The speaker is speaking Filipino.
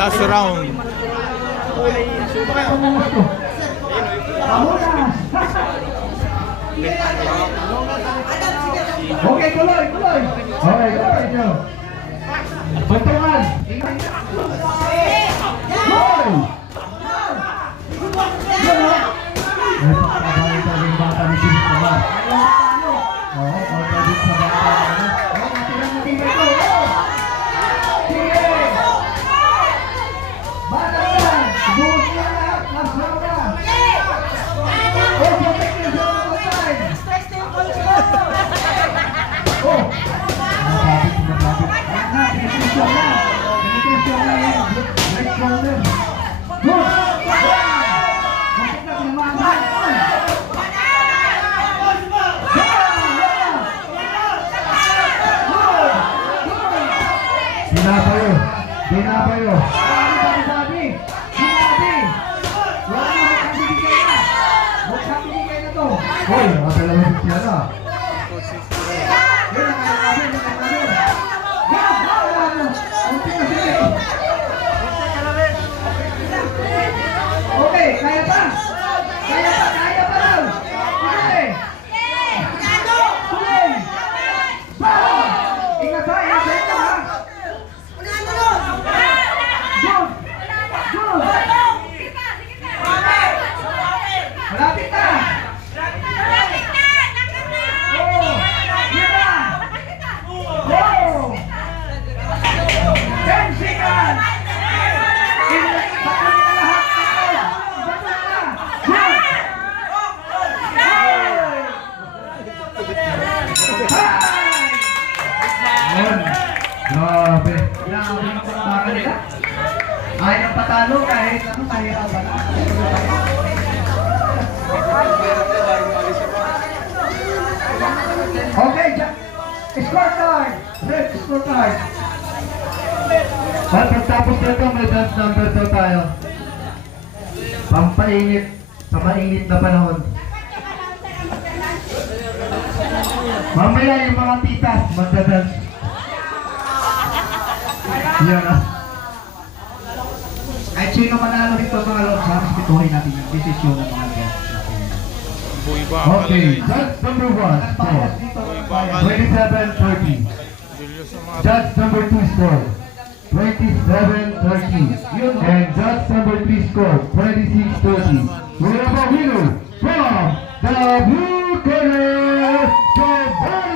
Last round. Okay, tuloy. Okay, tuloy nyo. Tuntungan. Hoy! Binabayo. Sinabi. Wala na magbibigay na. Magbibigay na to. Hoy, nakakala mo siya na. Okay, kaya pa. Kaya pa lang. Okay. Tuloy. Ingat ha, ha. Malapit na! Oh! 10 seconds! Grabe! Ayaw ng patalo kahit ano kahirap ba na? Okay, scorecard! Red scorecard! At pagtapos nito, may dance number daw tayo. Pampainit sa mainit na panahon. Mamaya yung mga titas magdadance. Yan ah. Kahit sino manalo rito mga lord, sa respetuhin natin yung desisyon ng mga lord. Okay, judge number 1 score 27-30. Judge number 2 score 27-30. And judge number 3 score 26-30. We have a winner from the blue corner, Giovanni!